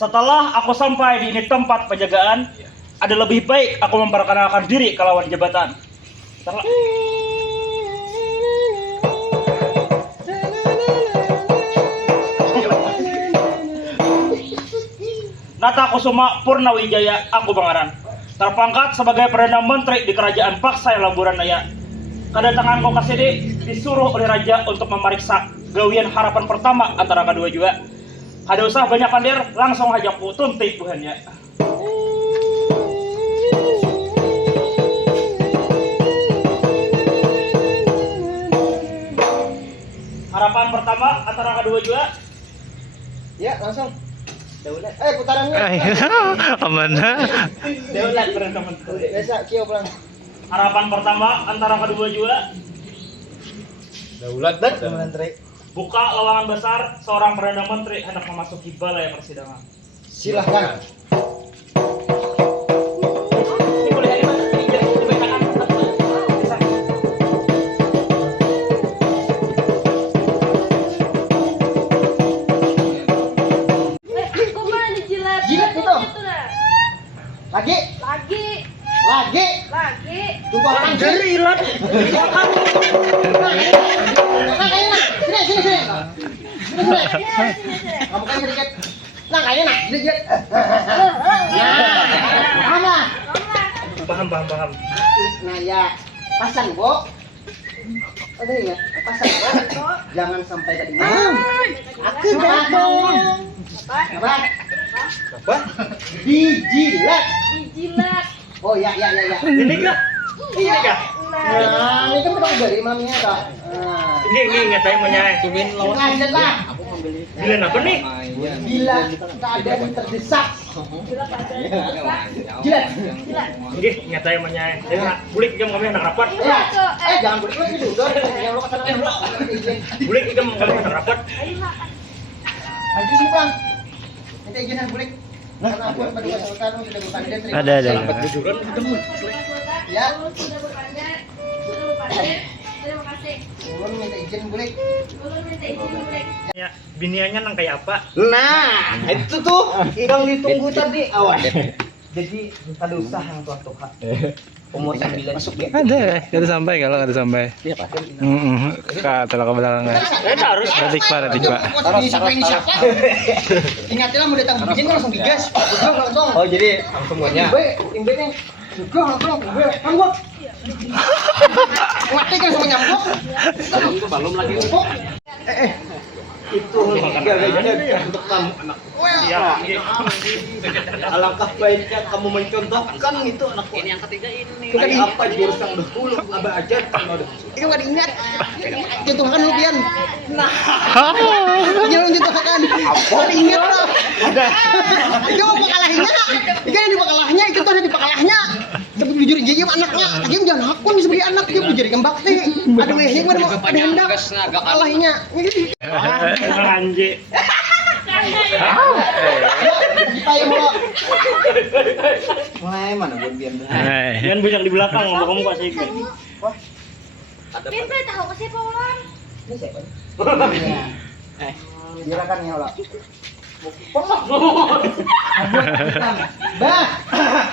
Setelah aku sampai di ini tempat penjagaan, ada lebih baik aku memperkenalkan diri ke lawan jabatan. Setelah... Nata Kusuma Purnawijaya, aku Bangaran, terpangkat sebagai Perdana Menteri di Kerajaan Paksai Lamburan Naya. Kedatanganku ke sini disuruh oleh Raja untuk memeriksa gawian harapan pertama antara kedua juga. Ada usah banyak kandir, langsung aja ku tuntik buhannya. Harapan pertama antara kedua juga. Ya, langsung. Daulat. Putarannya. Kemana? Daulat Perdana Menteri. Biasa, kio pulang. Harapan pertama antara kedua juga. Daulat dan Menteri. Buka lowongan besar, seorang Perdana Menteri hendak memasuki balai persidangan. Silahkan. Ini boleh dari mana? Di kanan. Kok malah dijilat? Jilat itu. Lagi. Tunggu orang Jerilat. Sini. Kamu kan sedikit. Nah, kayaknya nak, sedikit. Mana? Paham. Nah, ya. Pasang, Bu. Ada ingat? Pasang, Bu. Jangan sampai tadi malam. Aku datang. Apa? Dijilat. Oh, ya. Ini kah? Nah, ini kan udah dari maminya, Kak. Ini ingat saya menyayang. Tumin lawan. Lanjut lah. Bilang apa nih? Bila keadaan terdesak. Jilat. Nggih, ingat saya menyayang. Saya bulik ikam kami hendak rapat. Ya. Jangan boleh lagi dulu. Yang lo kesana yang Bulik ikam kami hendak rapat. Lanjut sini, Bang. Minta izinan bulik. Karena aku pada sekarang sudah bukan dia terima. Ada. Sampai bujuran ketemu. Ya. Sudah berpandai. Terima kasih. Ulun minta izin bulik. Ya, biniannya nang kayak apa? Nah, itu tuh yang ditunggu tadi awal. Jadi ada usaha yang Tuhan. Umur 9 masuk ya. Ada sampai kalau nggak ada sampai. Iya, Pak. Kata ke belakang. Harus. Radik pak. Ini siapa? Ingatlah mau datang bikin kan langsung digas. Langsung. Oh, jadi langsung semuanya. Imbe-nya. Juga langsung. Kan gua. Mati kan sama nyambuk. Itu belum lagi. Itu untuk kamu anak. Iya. Alangkah baiknya kamu mencontohkan itu anakku. Ini yang ketiga ini. Kayak apa jurus yang dahulu abah ajar itu nggak diingat. Contohkan lu Pian. Nah, jangan contohkan. Apa ingat lah. Itu mau kalahnya. Kan di kalahnya itu tuh ada di kalahnya. Sebut bujur jadi anaknya. Lagi jangan hakun sebagai anak dia bujur kembakti. Aduh ini mana mau ada hendak kalahnya. Anjir. Ayo mau. Mulai mana belum Pian. Jangan banyak di belakang kamu kok saya. Pintu tahu ke siapa ulang? Ini siapa? Silakan ya Allah.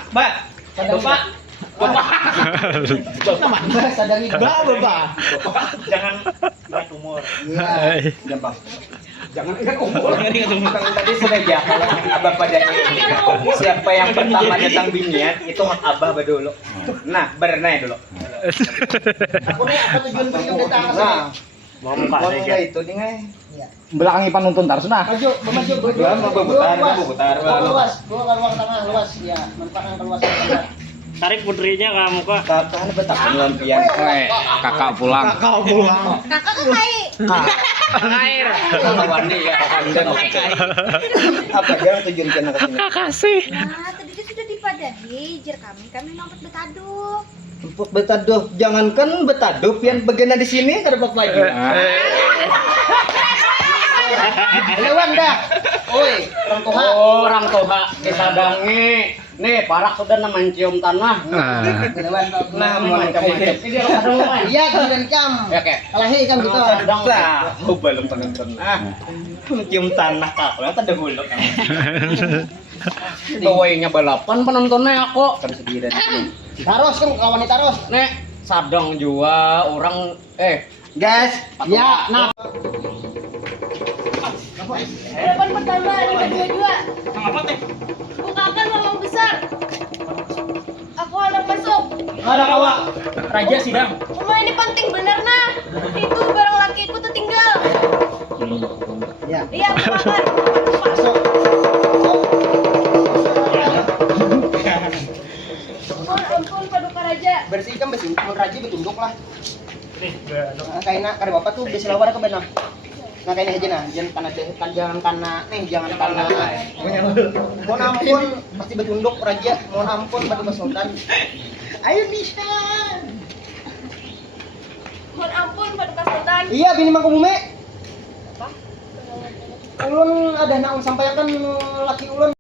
Bah. Bapak. Bah, sadari Bapak. Jangan ingat umur. Iya. Gampang. Jangan ingat umur. Tadi sudah ya kalau abah pada ini. Siapa yang pertama datang binian itu hak abah dulu. Nah, berenai dulu. Aku nih apa tujuan beliau datang ke sini? Mau muka saya. Itu nih ngai. Belakangi panuntun tarus nah. Maju, berdua. Luas, gua ke ruang tengah luas ya, manfaatkan keluasan. Tarik putrinya kamu kok. Kakak betah dengan Pian. Kakak pulang. Kakak ke kai. Air. Warni ya, apa yang tujuan Pian ke sini? Kasih. Nah, tadi kan sudah dipadahi jir kami mampet betaduh. Empuk betaduh, jangankan betaduh, Pian bagian di sini ada apa lagi? Lewat dah. Oi, orang toha. Orang toha disadangi. Nih, parak sudah na mencium tanah. Ah. Nah, macam-macam. Ini ada apa? Iya, giliran kam. Ya, Kek. Kalahi kam gitu. Sedang. belum penonton. Mencium tanah kak, ternyata dahulu kan. Gawainya balapan penontonnya aku. Kan sendiri. Taros kan kawan taros. Nek, sadang juga orang guys. Ya, nah. Harapan pertama 522. Apa teh? Bukakan lubang besar. Aku hendak masuk. Ada kawa. Raja sidang. Rumah ini penting bener nah. Itu barang lakiku tertinggal. Ya. Iya, bukakan. Masuk. Mohon ampun Paduka Raja. Bersihkan besi, mun raji betunduk lah. Nih, Kaina kare bapak tuh besi lawar ke benar. Nah kayaknya aja nah, jangan karena mohon ampun pasti betunduk raja, mohon ampun Paduka Sultan. Ayo bisa. Mohon ampun Paduka Sultan. Iya bini Mangkubume. Ulun ada naon sampaikan laki ulun